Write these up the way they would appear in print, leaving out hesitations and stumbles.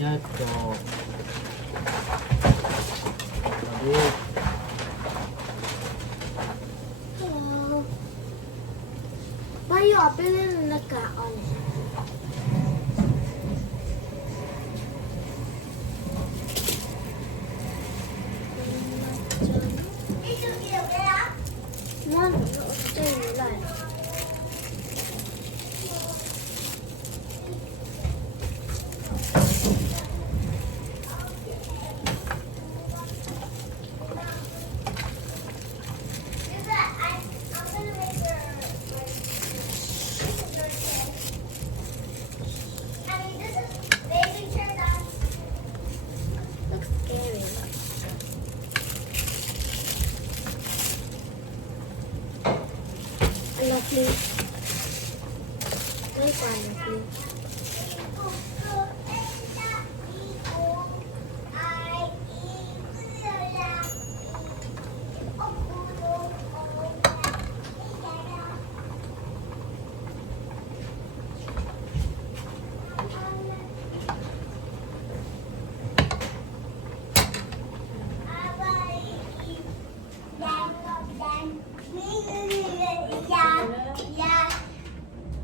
Yacho. Tadi. Hello. Why you opening the car on it? Nó trên lại. Looks scary. Lovely. Very wonderful.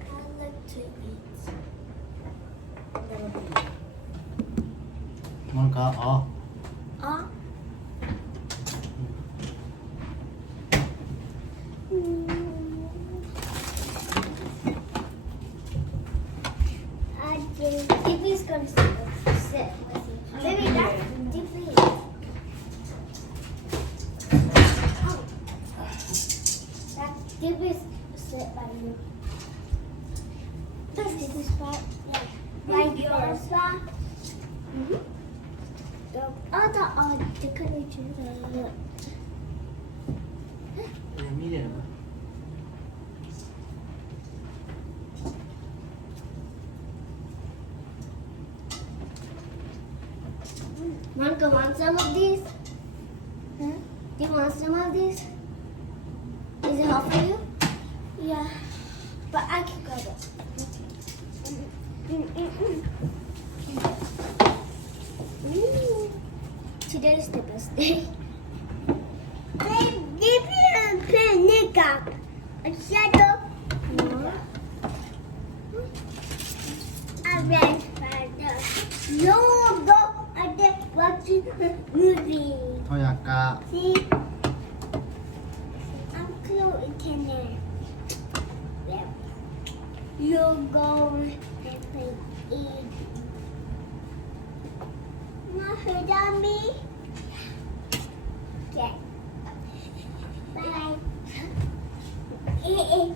I like to eat. Mangga. Oh. Ah. Tiffany's gonna sit. Maybe that's Tiffany. Oh. That Tiffany's sit by you. That's Tiffany's spot. Like your spot. Mm-hmm. The other the color Emilia. Monica, want some of these? Huh? Do you want some of these? Is it hot for you? Yeah. But I can grab it. Ooh. Today is the best day. Give me a picnic up. A shadow. I read further. No, go. I just watching the movie. Toyaka. See? I'm closing it. You go and play it. Not hurt on me. Okay. Bye. Yeah.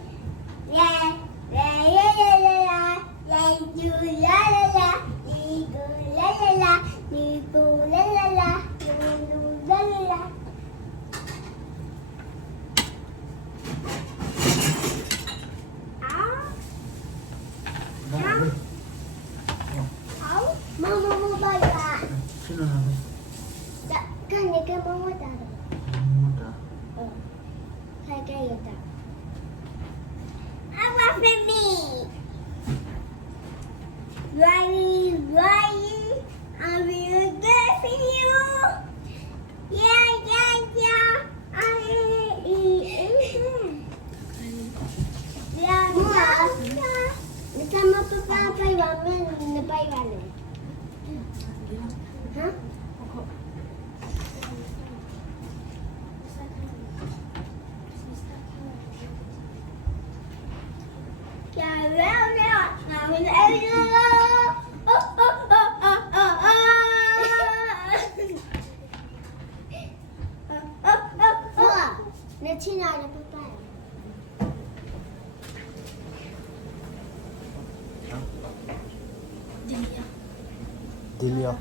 Yeah. Yeah. Yeah. Yeah. You la la la. You go la la la. You go la la la. You go la la la. Mama baca. Sino namin? Kan ni kan mama dah. Muda. Kayak itu. Apa baby? Why? I will get for you. Yeah. I will eat. Yeah. Sama papa pai ramen na pai ramen. Hah? Delia.